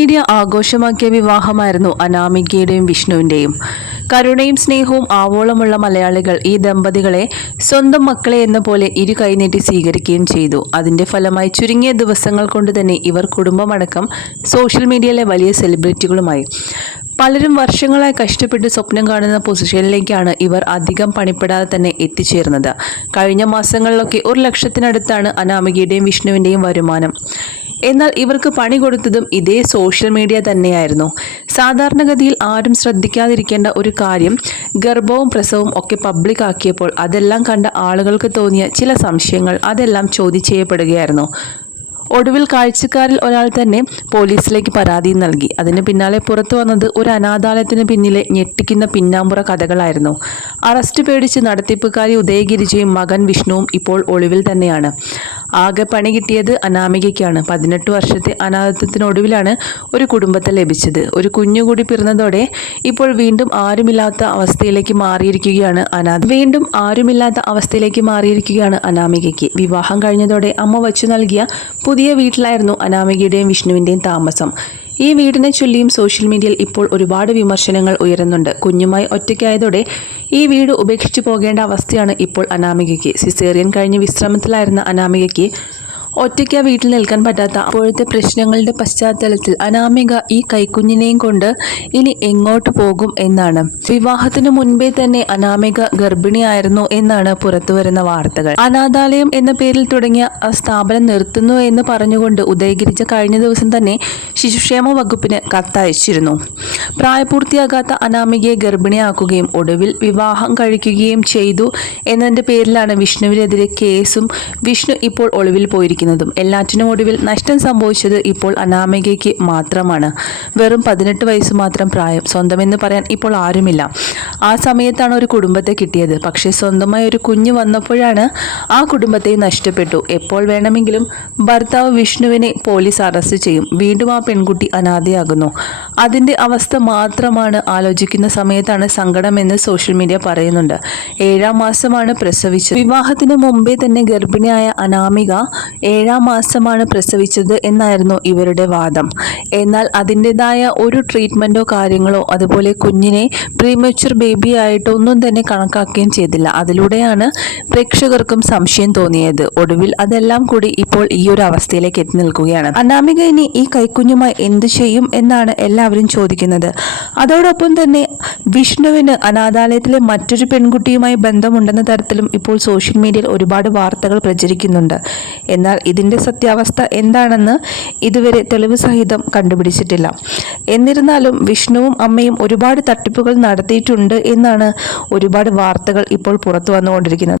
Media ആഘോഷമാക്കിയ വിവാഹമായിരുന്നു അനാമികയുടെയും വിഷ്ണുവിന്റെയും കരുണയും സ്നേഹവും ആവോളമുള്ള മലയാളികൾ ഈ ദമ്പതികളെ സ്വന്തം മക്കളെ എന്ന പോലെ ഇരു കൈനീട്ടി സ്വീകരിക്കുകയും ചെയ്തു. അതിന്റെ ഫലമായി ചുരുങ്ങിയ ദിവസങ്ങൾ കൊണ്ട് തന്നെ ഇവർ കുടുംബമടക്കം സോഷ്യൽ മീഡിയയിലെ വലിയ സെലിബ്രിറ്റികളുമായി. പലരും വർഷങ്ങളായി കഷ്ടപ്പെട്ട് സ്വപ്നം കാണുന്ന പൊസിഷനിലേക്കാണ് ഇവർ അധികം പണിപ്പെടാതെ തന്നെ എത്തിച്ചേർന്നത്. കഴിഞ്ഞ മാസങ്ങളിലൊക്കെ ഒരു ലക്ഷത്തിനടുത്താണ് അനാമികയുടെയും വിഷ്ണുവിന്റെയും വരുമാനം. എന്നാൽ ഇവർക്ക് പണി കൊടുത്തതും ഇതേ സോഷ്യൽ മീഡിയ തന്നെയായിരുന്നു. സാധാരണഗതിയിൽ ആരും ശ്രദ്ധിക്കാതിരിക്കേണ്ട ഒരു കാര്യം ഗർഭവും പ്രസവവും ഒക്കെ പബ്ലിക് ആക്കിയപ്പോൾ അതെല്ലാം കണ്ട ആളുകൾക്ക് തോന്നിയ ചില സംശയങ്ങൾ അതെല്ലാം ചോദ്യം ചെയ്യപ്പെടുകയായിരുന്നു. ഒടുവിൽ കാഴ്ചക്കാരിൽ ഒരാൾ തന്നെ പോലീസിലേക്ക് പരാതി നൽകി. അതിന് പിന്നാലെ പുറത്തു വന്നത് ഒരു അനാഥാലയത്തിന് പിന്നിലെ ഞെട്ടിക്കുന്ന പിന്നാമ്പുറ കഥകളായിരുന്നു. അറസ്റ്റ് പേടിച്ച് നടത്തിപ്പുകാരി ഉദയഗിരിജയും മകൻ വിഷ്ണുവും ഇപ്പോൾ ഒളിവിൽ തന്നെയാണ്. ആകെ പണി കിട്ടിയത് അനാമികയ്ക്കാണ്. പതിനെട്ട് വർഷത്തെ അനാഥത്വത്തിനൊടുവിലാണ് ഒരു കുടുംബത്തെ ലഭിച്ചത്. ഒരു കുഞ്ഞുകൂടി പിറന്നതോടെ ഇപ്പോൾ വീണ്ടും ആരുമില്ലാത്ത അവസ്ഥയിലേക്ക് മാറിയിരിക്കുകയാണ് അനാഥ. വീണ്ടും ആരുമില്ലാത്ത അവസ്ഥയിലേക്ക് മാറിയിരിക്കുകയാണ് അനാമികയ്ക്ക്. വിവാഹം കഴിഞ്ഞതോടെ അമ്മ വച്ചു നൽകിയ പുതിയ വീട്ടിലായിരുന്നു അനാമികയുടെയും വിഷ്ണുവിന്റെയും താമസം. ഈ വീടിനെ ചൊല്ലിയും സോഷ്യൽ മീഡിയയിൽ ഇപ്പോൾ ഒരുപാട് വിമർശനങ്ങൾ ഉയരുന്നുണ്ട്. കുഞ്ഞുമായി ഒറ്റയ്ക്കായതോടെ ഈ വീട് ഉപേക്ഷിച്ചു പോകേണ്ട അവസ്ഥയാണ് ഇപ്പോൾ അനാമികയ്ക്ക്. സിസേറിയൻ കഴിഞ്ഞ് വിശ്രമത്തിലായിരുന്ന അനാമികയ്ക്ക് ഒറ്റയ്ക്ക് ആ വീട്ടിൽ നിൽക്കാൻ പറ്റാത്ത അപ്പോഴത്തെ പ്രശ്നങ്ങളുടെ പശ്ചാത്തലത്തിൽ അനാമിക ഈ കൈക്കുഞ്ഞിനെയും കൊണ്ട് ഇനി എങ്ങോട്ട് പോകും എന്നാണ്. വിവാഹത്തിന് മുൻപേ തന്നെ അനാമിക ഗർഭിണിയായിരുന്നു എന്നാണ് പുറത്തുവരുന്ന വാർത്തകൾ. അനാഥാലയം എന്ന പേരിൽ തുടങ്ങിയ സ്ഥാപനം നിർത്തുന്നു എന്ന് പറഞ്ഞുകൊണ്ട് ഉദയഗിരിജ കഴിഞ്ഞ ദിവസം തന്നെ ശിശുക്ഷേമ വകുപ്പിന് കത്തയച്ചിരുന്നു. പ്രായപൂർത്തിയാകാത്ത അനാമികയെ ഗർഭിണിയാക്കുകയും ഒടുവിൽ വിവാഹം കഴിക്കുകയും ചെയ്തു എന്നതിന്റെ പേരിലാണ് വിഷ്ണുവിനെതിരെ കേസും വിഷ്ണു ഇപ്പോൾ ഒളിവിൽ പോയിരിക്കുന്നതും. എല്ലാറ്റിനും ഒടുവിൽ നഷ്ടം സംഭവിച്ചത് ഇപ്പോൾ അനാമികയ്ക്ക് മാത്രമാണ്. വെറും പതിനെട്ട് വയസ്സ് മാത്രം പ്രായം. സ്വന്തമെന്ന് പറയാൻ ഇപ്പോൾ ആരുമില്ല. ആ സമയത്താണ് ഒരു കുടുംബത്തെ കിട്ടിയത്. പക്ഷേ സ്വന്തമായി ഒരു കുഞ്ഞ് വന്നപ്പോഴാണ് ആ കുടുംബത്തെ നഷ്ടപ്പെട്ടു. എപ്പോൾ വേണമെങ്കിലും ഭർത്താവ് വിഷ്ണുവിനെ പോലീസ് അറസ്റ്റ് ചെയ്യും. വീണ്ടും ആ പെൺകുട്ടി അനാഥയാകുന്നു. അതിന്റെ അവസ്ഥ മാത്രമാണ് ആലോചിക്കുന്ന സമയത്താണ് സങ്കടമെന്ന് സോഷ്യൽ മീഡിയ പറയുന്നുണ്ട്. ഏഴാം മാസമാണ് പ്രസവിച്ചത്. വിവാഹത്തിന് മുമ്പേ തന്നെ ഗർഭിണിയായ അനാമിക ഏഴാം മാസമാണ് പ്രസവിച്ചത് എന്നായിരുന്നു ഇവരുടെ വാദം. എന്നാൽ അതിന്റെതായ ഒരു ട്രീറ്റ്മെന്റോ കാര്യങ്ങളോ അതുപോലെ കുഞ്ഞിനെ പ്രീമച്വർ ബേബി ആയിട്ടോ ഒന്നും തന്നെ കണക്കാക്കുകയും ചെയ്തില്ല. അതിലൂടെയാണ് പ്രേക്ഷകർക്കും സംശയം തോന്നിയത്. ഒടുവിൽ അതെല്ലാം കൂടി ഇപ്പോൾ ഈ ഒരു അവസ്ഥയിലേക്ക് എത്തി നിൽക്കുകയാണ്. അനാമിക ഇനി ഈ കൈക്കുഞ്ഞുമായി എന്ത് ചെയ്യും എന്നാണ് എല്ലാവരും ചോദിക്കുന്നത്. അതോടൊപ്പം തന്നെ വിഷ്ണുവിന് അനാഥാലയത്തിലെ മറ്റൊരു പെൺകുട്ടിയുമായി ബന്ധമുണ്ടെന്ന തരത്തിലും ഇപ്പോൾ സോഷ്യൽ മീഡിയയിൽ ഒരുപാട് വാർത്തകൾ പ്രചരിക്കുന്നുണ്ട്. എന്നാൽ ഇതിന്റെ സത്യാവസ്ഥ എന്താണെന്ന് ഇതുവരെ തെളിവ് സഹിതം കണ്ടുപിടിച്ചിട്ടില്ല. എന്നിരുന്നാലും വിഷ്ണുവും അമ്മയും ഒരുപാട് തട്ടിപ്പുകൾ നടത്തിയിട്ടുണ്ട് എന്നാണ് ഒരുപാട് വാർത്തകൾ ഇപ്പോൾ പുറത്തു വന്നുകൊണ്ടിരിക്കുന്നത്.